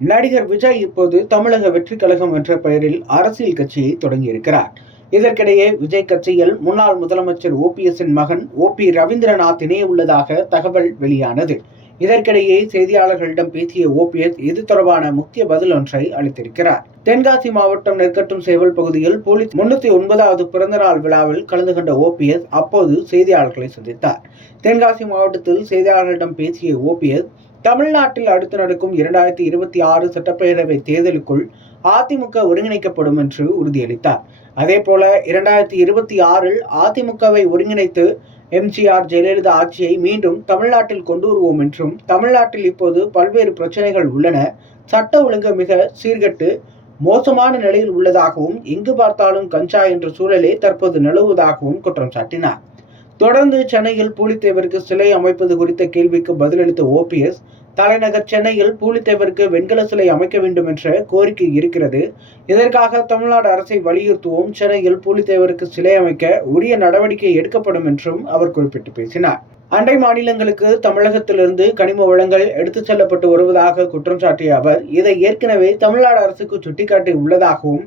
நடிகர் விஜய் இப்போது தமிழக வெற்றி கழகம் என்ற பெயரில் அரசியல் கட்சியை தொடங்கியிருக்கிறார். இதற்கிடையே விஜய் கட்சியில் முன்னாள் முதலமைச்சர் ஓபிஎஸ்ஸின் மகன் ஓபி ரவீந்திரநாத் இணைய உள்ளதாக தகவல் வெளியானது. இதற்கிடையே செய்தியாளர்களிடம் பேசிய ஓபிஎஸ் இது தொடர்பான முக்கிய பதில் ஒன்றை அளித்திருக்கிறார். தென்காசி மாவட்டம் நெற்கட்டும் சேவல் பகுதியில் போலீஸ் 309வது பிறந்தநாள் விழாவில் கலந்து கொண்ட ஓபிஎஸ் அப்போது செய்தியாளர்களை சந்தித்தார். தென்காசி மாவட்டத்தில் செய்தியாளர்களிடம் பேசிய ஓபிஎஸ், தமிழ்நாட்டில் அடுத்து நடக்கும் 2026 சட்டப்பேரவை தேர்தலுக்குள் அதிமுக ஒருங்கிணைக்கப்படும் என்று உறுதியளித்தார். அதேபோல 2026 அதிமுகவை ஒருங்கிணைத்து எம்ஜிஆர் ஜெயலலிதா ஆட்சியை மீண்டும் தமிழ்நாட்டில் கொண்டு வருவோம் என்றும், தமிழ்நாட்டில் இப்போது பல்வேறு பிரச்சனைகள் உள்ளன, சட்ட ஒழுங்கு மிக சீர்கெட்டு மோசமான நிலையில் உள்ளதாகவும், எங்கு பார்த்தாலும் கஞ்சா என்ற சூழலே தற்போது நிலவுவதாகவும் குற்றம் சாட்டினார். தொடர்ந்து சென்னையில் பூலித்தேவருக்கு சிலை அமைப்பது குறித்த கேள்விக்கு பதிலளித்த ஓபிஎஸ், தலைநகர் சென்னையில் பூலித்தேவருக்கு வெண்கல சிலை அமைக்க வேண்டும் என்ற கோரிக்கை இருக்கிறது. இதற்காக தமிழ்நாடு அரசை வலியுறுத்துவோம். சென்னையில் பூலித்தேவருக்கு சிலை அமைக்க உரிய நடவடிக்கை எடுக்கப்படும் என்றும் அவர் குறிப்பிட்டு பேசினார். அண்டை மாநிலங்களுக்கு தமிழகத்திலிருந்து கனிம வளங்கள் எடுத்துச் செல்லப்பட்டு வருவதாக குற்றம் சாட்டிய அவர், இதை ஏற்கனவே தமிழ்நாடு அரசுக்கு சுட்டிக்காட்டி உள்ளதாகவும்,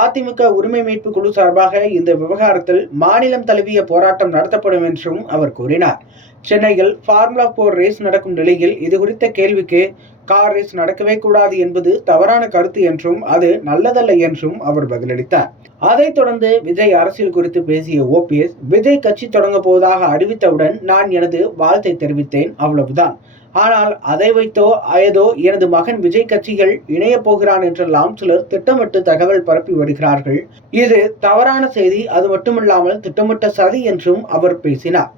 அதிமுக உரிமை மீட்பு குழு சார்பாக இந்த விவகாரத்தில் மாநிலம் தழுவிய போராட்டம் நடத்தப்படும் என்றும் அவர் கூறினார். சென்னையில் ஃபார்முலா 4 ரேஸ் நடக்கும் நிலையில் இது குறித்த கேள்விக்கு, கார் ரேஸ் நடக்கவே கூடாது என்பது தவறான கருத்து என்றும், அது நல்லதல்ல என்றும் அவர் பதிலளித்தார். அதைத் தொடர்ந்து விஜய் அரசியல் குறித்து பேசிய ஓபிஎஸ், விஜய் கட்சி தொடங்க போவதாக அறிவித்தவுடன் நான் எனது வாழ்த்தை தெரிவித்தேன், அவ்வளவுதான். ஆனால் அதை வைத்தோ ஏதோ எனது மகன் விஜய் கட்சிகள் இணைய போகிறான் என்றெல்லாம் சிலர் திட்டமிட்டு தகவல் பரப்பி வருகிறார்கள். இது தவறான செய்தி. அது மட்டுமில்லாமல் திட்டமிட்ட சதி என்றும் அவர் பேசினார்.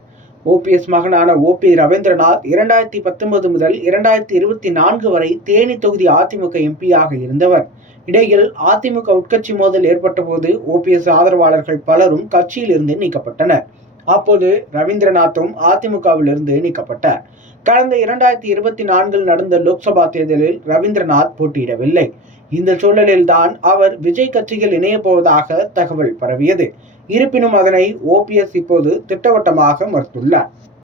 ஓபிஎஸ் மகனான ஓபி ரவீந்திரநாத் 2019 முதல் 2024 வரை தேனி தொகுதி அதிமுக எம்பியாக இருந்தவர். இடையில் அதிமுக உட்கட்சி மோதல் ஏற்பட்ட போது ஓபிஎஸ் ஆதரவாளர்கள் பலரும் கட்சியில் இருந்து நீக்கப்பட்டனர். அப்போது ரவீந்திரநாத்தும் அதிமுகவில் இருந்து நீக்கப்பட்டார். கடந்த 2024 நடந்த லோக்சபா தேர்தலில் ரவீந்திரநாத் போட்டியிடவில்லை. இந்த சூழலில் தான் அவர் விஜய் கட்சியில் இணைய போவதாக தகவல் பரவியது. இருப்பினும் அதனை ஓபிஎஸ் இப்போது திட்டவட்டமாக மறுத்துள்ளார்.